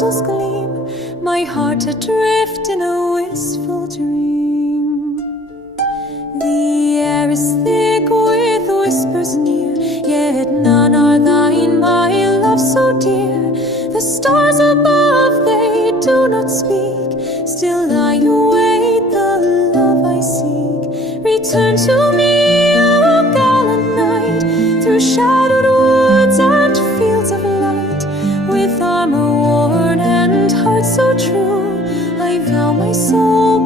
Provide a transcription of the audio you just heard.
candles gleam, my heart adrift in a wistful dream. The air is thick with whispers near, yet none are thine, my love so dear. The stars above, they do not speak, still I await the love I seek. Return to me, O gallant knight, through shadowed woods and fields of light. With armor worn and heart so true, I vow my soul